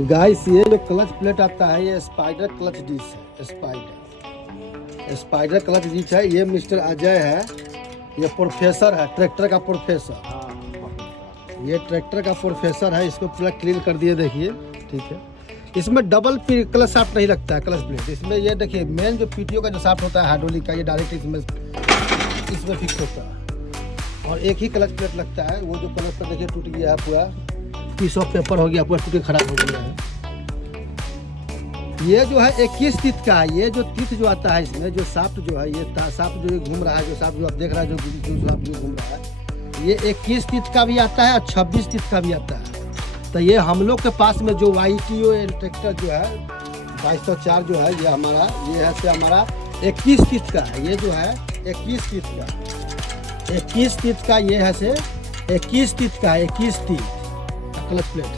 Guys ये जो clutch plate आता है ये स्पाइडर क्लच डिश है। स्पाइडर क्लच डिश है। ये मिस्टर अजय है, ये प्रोफेसर है, ट्रैक्टर का प्रोफेसर। ये ट्रैक्टर का प्रोफेसर है। इसको पूरा क्लीन कर दिए देखिए, ठीक है। इसमें डबल क्लच शाफ्ट नहीं लगता है क्लच प्लेट। इसमें ये देखिए मेन जो पीटीओ का जो शाफ्ट होता है हाइड्रोलिक का, ये डायरेक्ट इसमें फिक्स होता है और एक ही क्लच प्लेट लगता है। वो जो क्लच प्लेट देखिए टूट गया है, पूरा पीस ऑफ पेपर हो गया, पूरा टूट के खराब हो गया है। ये जो है 21 तीत का है। ये जो तीत जो आता है इसमें जो शाफ्ट जो है, ये शाफ्ट जो घूम रहा है, जो शाफ्ट जो आप देख रहा है, जो शाफ्ट जो घूम रहा है, ये 21 तीत का भी आता है और 26 तीत का भी आता है। तो ये हम लोग के पास में जो YTO ट्रैक्टर जो है 2204 जो है, ये हमारा ये है से हमारा 21 तीत का है। ये जो है 21 तीत का, 21 तीत का ये है से 21 तीत का, 21 तीत क्लच प्लेट।